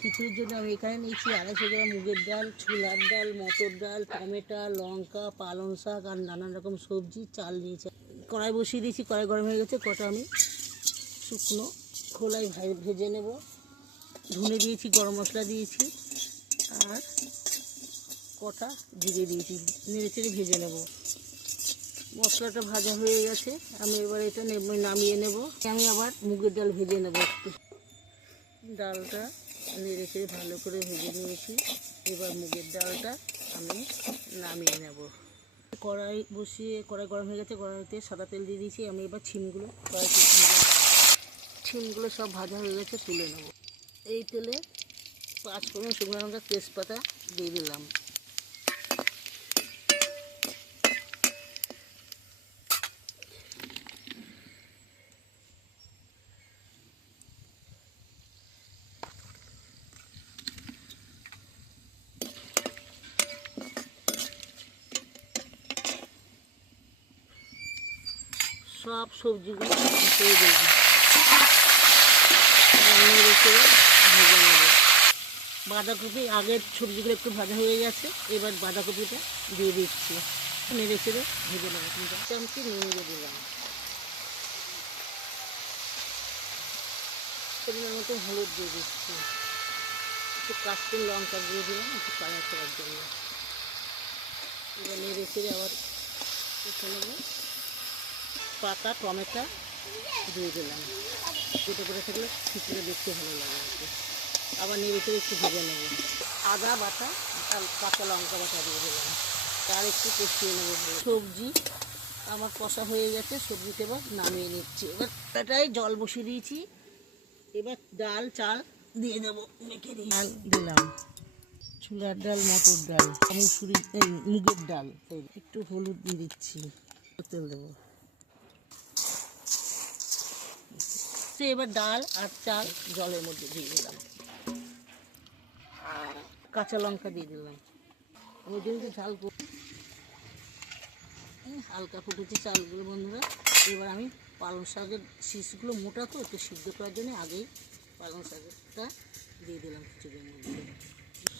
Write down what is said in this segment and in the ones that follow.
খিচুড়ির জন্য আমি এখানে নিয়েছি 250 গ্রাম মুগের ডাল, ছোলার ডাল, মটর ডাল, টমেটো, লঙ্কা, পালং শাক আর নানান রকম সবজি, চাল নিয়েছি। কড়াই বসিয়ে দিয়েছি, কড়াই গরম হয়ে গেছে। কটা আমি শুকনো খোলায় ভেজে নেব। ধনে দিয়েছি, গরম মশলা দিয়েছি আর কটা জিরে দিয়েছি, নেড়ে চেড়ে ভেজে নেব। মশলাটা ভাজা হয়ে গেছে, আমি এবার এটা নামিয়ে নেব। আমি আবার মুগের ডাল ভেজে নেব একটু। ডালটা নেড়ে চেড়ে ভালো করে ভেজে নিয়েছি, এবার মুগের ডালটা আমি নামিয়ে নেব। কড়াই বসিয়ে কড়াই গরম হয়ে গেছে, কড়াইতে সাদা তেল দিয়ে দিয়েছি। আমি এবার শিমগুলো সব ভাজা হয়ে গেছে, তুলে নেব। এই তেলে 5 ফোড়ন, শুকনো লঙ্কা, তেজপাতা দিয়ে দিলাম। সব সবজিগুলো মিশিয়ে দেবো, নেড়ে চেড়ে ভেজে নেব। বাঁধাকপি আগের সবজিগুলো একটু ভাজা হয়ে গেছে, এবার বাঁধাকপিটা দিয়ে দিচ্ছি, নেড়ে চেড়ে ভেজে নেব। 2 চামচ নুন দিয়ে দিলাম, পরিমাণ মতো হলুদ দিয়ে দিচ্ছি, একটু কাশ্মীরি লঙ্কা দিয়ে দিলাম একটু কালার করার জন্য। এবার নেড়ে চেড়ে আবার উঠে নেব। পাতা টমেটো দিয়ে দিলাম, দুটো করে থাকলে খিচুড়ি দেখতে ভালো লাগে আর কি। আবার নেড়ে চেড়ে একটু ভেজে নেব। আদা বাটা আর কাঁচা লঙ্কা বাটা দিয়ে দিলাম, আর একটু কষিয়ে নেব। সবজি আমার কষা হয়ে গেছে, সবজিটা এবার নামিয়ে নিচ্ছি। এবার এটাই জল বসিয়ে দিয়েছি, এবার ডাল চাল দিয়ে দেবো, মেখে দিয়ে ডাল দিলাম, ছোলার ডাল, মটর ডাল, মুগের ডাল, একটু হলুদ দিয়ে দিচ্ছি, তেল দেবো। এবার ডাল আর চাল জলের মধ্যে দিয়ে দিলাম, কাঁচা লঙ্কা দিয়ে দিলাম। ওই জন্য ঝাল হালকা ফুটেছে চালগুলো বন্ধুরা। এবার আমি পালং শাকের শীষগুলো মোটা তো, একটু সিদ্ধ করার জন্য আগেই পালং শাকটা দিয়ে দিলাম খিচুড়ির মধ্যে।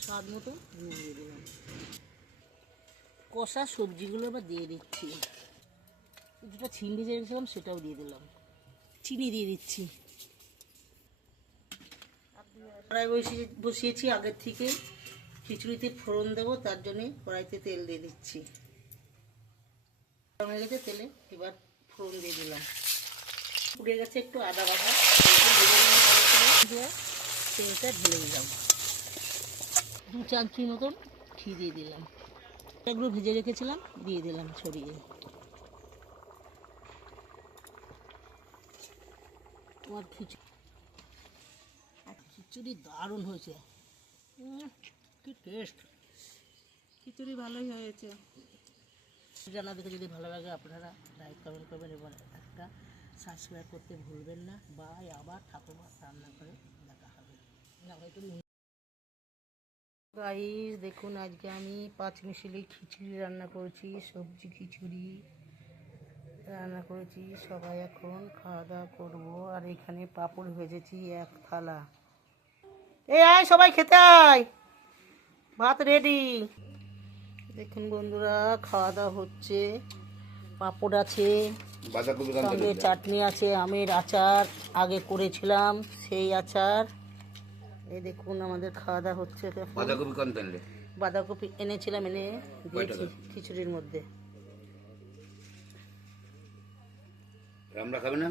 স্বাদ মতো নুন দিয়ে দিলাম। কষা সবজিগুলো এবার দিয়ে দিচ্ছি। যেটা ছিম ভেজে রেখেছিলাম সেটাও দিয়ে দিলাম, চিনি দিয়ে দিচ্ছি। কড়াই বসিয়েছি আগের থেকে, খিচুড়িতে ফোড়ন দেবো, তার জন্যে কড়াইতে তেল দিয়ে দিচ্ছি। হয়ে গেছে তেলে, এবার ফোড়ন দিয়ে দিলাম। উড়ে গেছে একটু আদা বাটা, তেলটা ঢেলে দিলাম। 2 চামচি মতন ঘি দিয়ে দিলাম। এগুলো ভেজে রেখেছিলাম দিয়ে দিলাম ছড়িয়ে। তোমার খিচুড়ি দারুণ হয়েছে, কি টেস্ট। খিচুড়ি ভালোই হয়েছে। জানা দেখে যদি ভালো লাগে আপনারা লাইক কমেন্ট করবেন এবং একটা সাবস্ক্রাইব করতে ভুলবেন না। বাই, আবার ঠাকুমার রান্না করে দেখা হবে। গাইস দেখুন, আজকে আমি 5 মিশালি খিচুড়ি রান্না করেছি, সবজি খিচুড়ি রান্না করেছি। সবাই এখন খাওয়া দাওয়া করবো। আর এখানে পাঁপড় ভেজেছি 1 থালা। এই আয় সবাই খেতে আয়, ভাত রেডি। দেখুন বন্ধুরা, খাওয়া দাওয়া হচ্ছে। পাঁপড় আছে, সঙ্গে চাটনি আছে, আমের আচার আগে করেছিলাম সেই আচার। এই দেখুন আমাদের খাওয়া দাওয়া হচ্ছে। বাঁধাকপি এনেছিলাম, এনে দিয়েছি খিচুড়ির মধ্যে। আমরা খাবে না,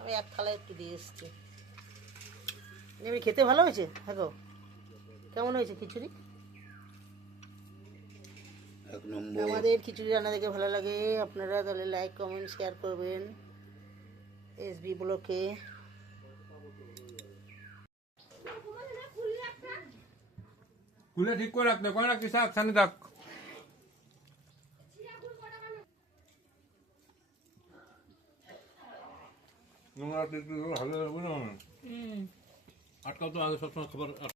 আমি 1 থালা একটু দিয়ে এসছি। এমনি খেতে ভালো হয়েছে। দেখো কেমন হয়েছে খিচুড়ি। আমাদের খিচুড়ি রান্না দেখে ভালো লাগে, আপনারা তাহলে লাইক কমেন্ট শেয়ার করবেন। এসবি ব্লকে খুলে ঠিক করে রাখতে কয় না, কি শাক সানি থাক। নোংরা ভালো লাগবে না, আটকাও তো আগে সবসময় খাবার।